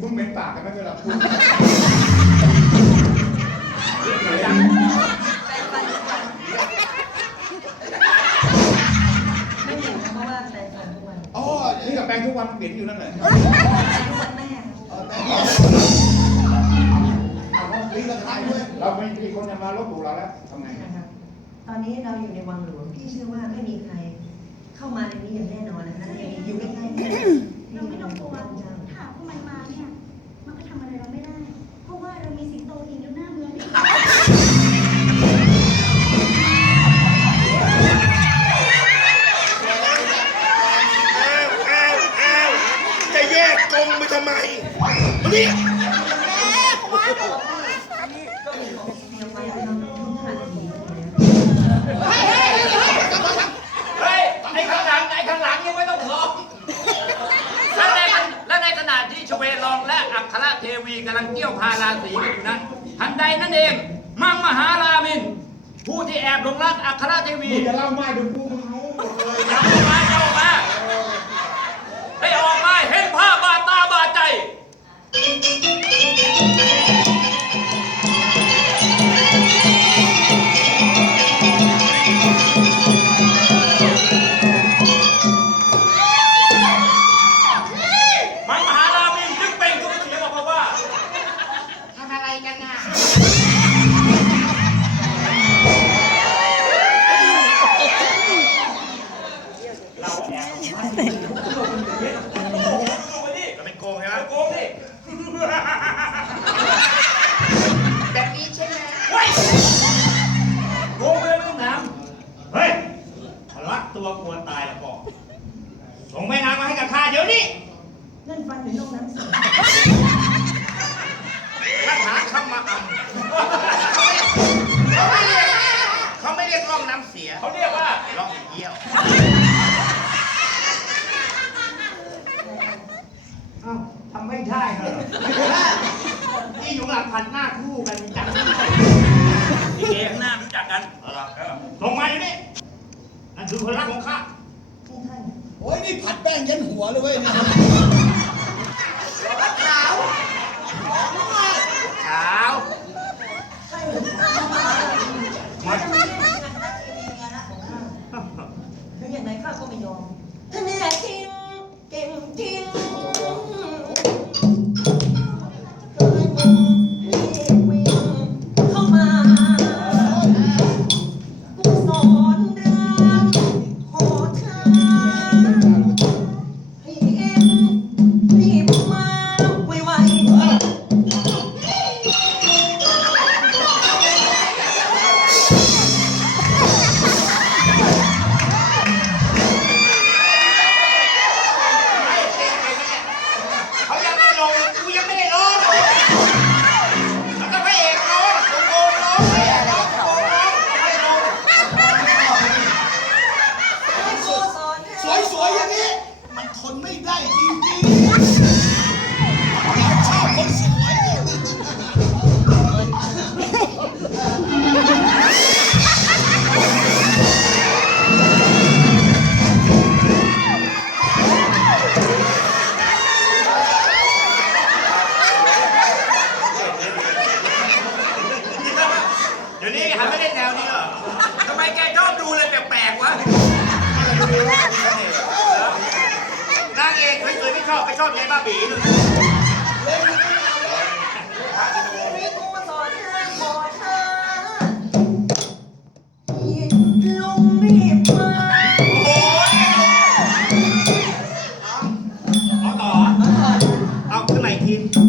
เพิ่งเหม็นปากกันไม่เป็นไรพูดไม่เหม็นเพราะว่าแปรงฟันทุกวันอ๋อนี่กับแปรงทุกวันเหม็นอยู่นั่นแหละแปรงทุกวันแม่เอาว่าลีละคายด้วยเราไม่มีคนจะมาลบหลู่เราแล้วทำไงนะครับตอนนี้เราอยู่ในวังหลวงพี่เชื่อว่าไม่มีใคร เข้ามาในนี้อย่างแน่นอนนะคะอยู่ใกล้ๆเราไม่ต้องกลัว ชเวลองและอัครเทวีกำลังเกี่ยวพาราสีกันอยู่นั้นทันใดนั่นเอง มังมหารามิน ผู้ที่แอบหลงรักอัครเทวีมึงจะเล่าไม่ดูกูมึงรู้หมดเลยจับออกมาจับออกมาให้ออกมาเห็นภาพบาดตาบาดใจ เดี๋ยวนี้นั่นฟันอยู่นอกน้ำเสียคาถาคำมาอำเขาไม่เรียกเขาไม่เรียกร่องน้ำเสียเขาเรียกว่าร่องเยี่ยวเอ้าทำไม่ได้เหรอที่อยู่หลังพันหน้าคู่กันจังพี่เอข้างหน้ารู้จักกันเอาล่ะเออส่งมาอยู่นี่นั่นคือคนรักของข้าที่ท่าน โอ้ยนี่ผัดแป้งยันหัวเลยเว้ยเนี่ยรักขาวขาว เดี๋ยวนี้หันไม่เล่นแนวนี้เหรอทำไมแกชอบดูอะไรแปลกๆวะนางเอกสวยๆไม่ชอบ ไม่ชอบยายบ้าบีเลย เ